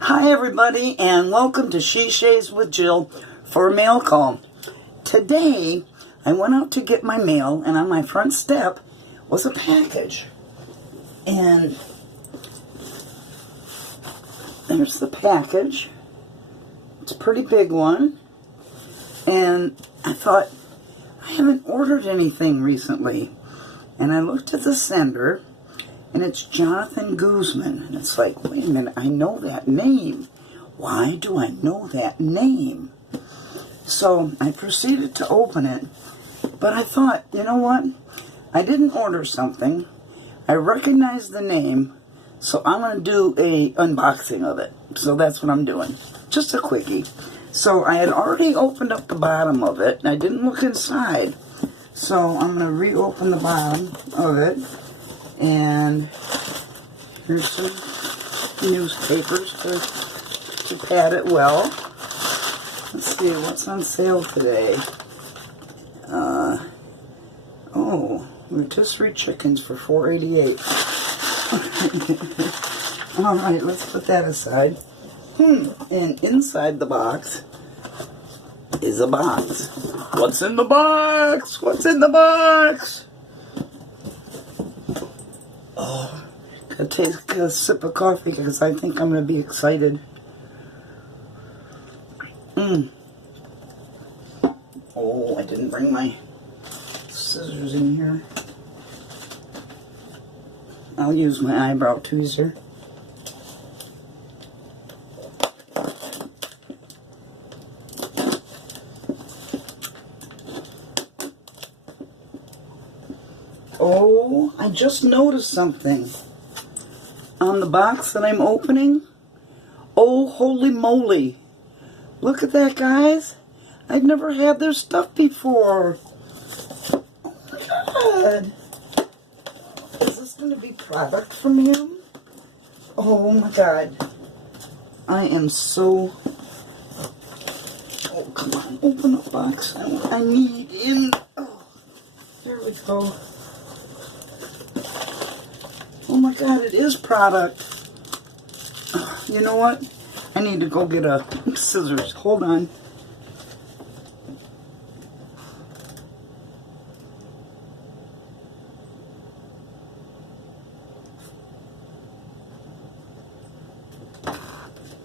Hi everybody, and welcome to She Shaves with Jill for a mail call. Today, I went out to get my mail, and on my front step was a package. And there's the package. It's a pretty big one. And I thought, I haven't ordered anything recently. And I looked at the sender, and it's Jonathan Guzman. And it's like, wait a minute, I know that name. Why do I know that name? So I proceeded to open it. But I thought, you know what? I didn't order something. I recognized the name. So I'm going to do a unboxing of it. So that's what I'm doing. Just a quickie. So I had already opened up the bottom of it. And I didn't look inside. So I'm going to reopen the bottom of it. And here's some newspapers to pad it well. Let's see, what's on sale today? Oh, rotisserie chickens for $4.88. Alright, let's put that aside. And inside the box is a box. What's in the box? What's in the box? Oh, gotta take a sip of coffee because I think I'm gonna be excited. Oh, I didn't bring my scissors in here. I'll use my eyebrow tweezer. Oh, I just noticed something on the box that I'm opening. Oh, holy moly. Look at that, guys. I've never had their stuff before. Oh my god. Is this going to be product from him? Oh my god. I am so... Oh, come on. Open the box. I need in... Oh, there we go. Oh my god, it is product. You know what? I need to go get a scissors. Hold on.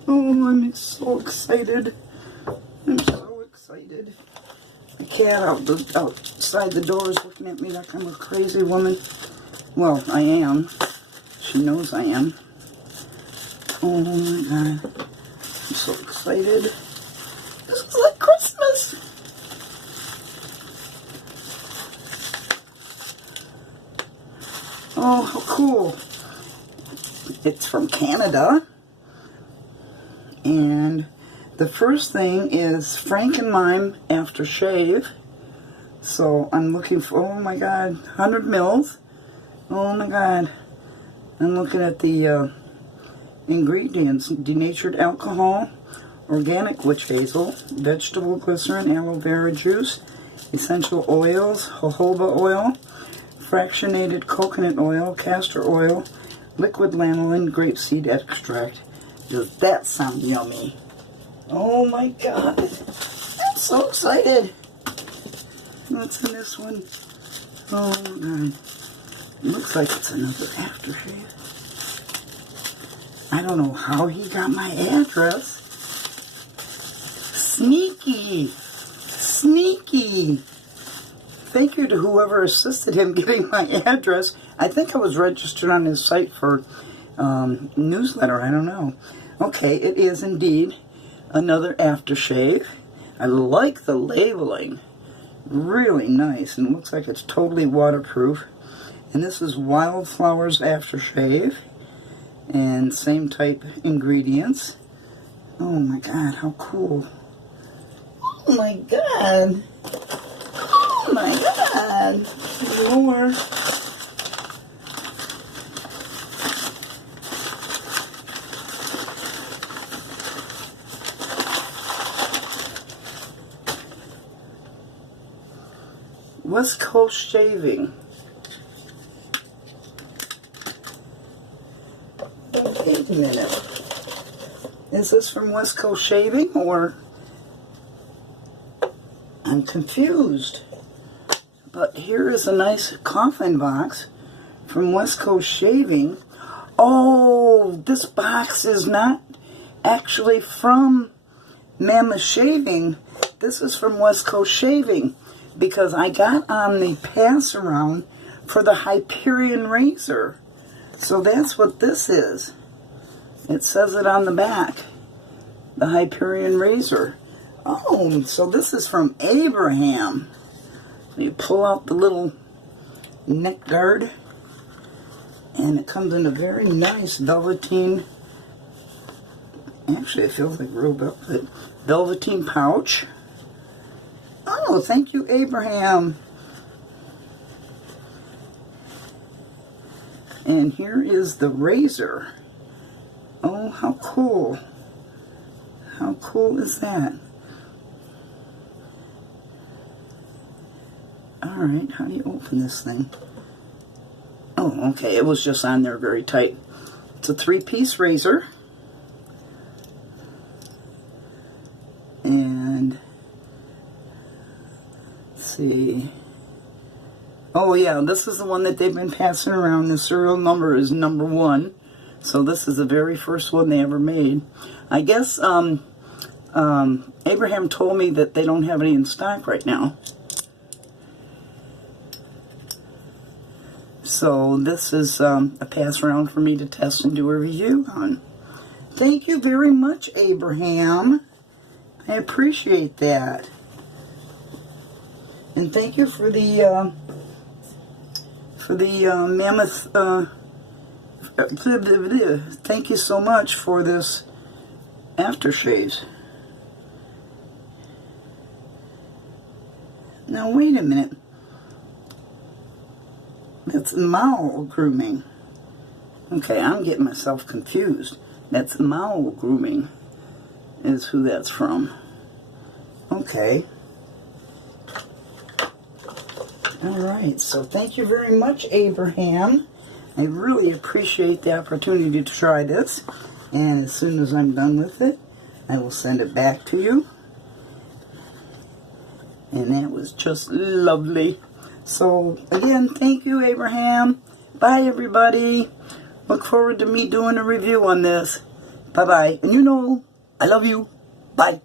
Oh, I'm so excited. I'm so excited. The cat outside the door is looking at me like I'm a crazy woman. Well, I am. She knows I am. Oh my god. I'm so excited. This is like Christmas. Oh, how cool. It's from Canada. And the first thing is Frankinlime Aftershave. So I'm looking for, oh my god, 100 mils. Oh my god. I'm looking at the ingredients. Denatured alcohol, organic witch hazel, vegetable glycerin, aloe vera juice, essential oils, jojoba oil, fractionated coconut oil, castor oil, liquid lanolin, grapeseed extract. Does that sound yummy? Oh my god. I'm so excited. What's in this one? Oh my god. It looks like it's another aftershave. I don't know how he got my address. Sneaky. Sneaky. Thank you to whoever assisted him getting my address. I think I was registered on his site for newsletter. I don't know. Okay, it is indeed another aftershave. I like the labeling. Really nice. And it looks like it's totally waterproof. And this is Wilde Flowers Aftershave. And same type ingredients. Oh my god, how cool. Oh my god. Oh my god. More. West Coast Shaving. Wait a minute. Is this from West Coast Shaving, or I'm confused? But here is a nice coffin box from West Coast Shaving. Oh, this box is not actually from Mammoth Shaving. This is from West Coast Shaving, because I got on the pass around for the Hyperion Razor. So that's what this is. It says it on the back, the Hyperion Razor. Oh, so this is from Abraham. You pull out the little neck guard, and it comes in a very nice velveteen, actually it feels like real velvet, velveteen pouch. Oh, thank you, Abraham. And here is the razor. Oh, how cool. How cool is that? Alright, how do you open this thing? Oh, okay, it was just on there very tight. It's a 3-piece razor. And, let's see. Oh yeah, this is the one that they've been passing around. The serial number is number 1. So this is the very first one they ever made. I guess Abraham told me that they don't have any in stock right now. So this is a pass around for me to test and do a review on. Thank you very much, Abraham. I appreciate that. And thank you for the Mammoth. Thank you so much for this Aftershaves. Now wait a minute. That's MAOL Grooming. Okay, I'm getting myself confused. That's MAOL Grooming is who that's from. Okay. Alright, so thank you very much, Abraham. I really appreciate the opportunity to try this. And as soon as I'm done with it, I will send it back to you. And that was just lovely. So, again, thank you, Abraham. Bye, everybody. Look forward to me doing a review on this. Bye-bye. And you know, I love you. Bye.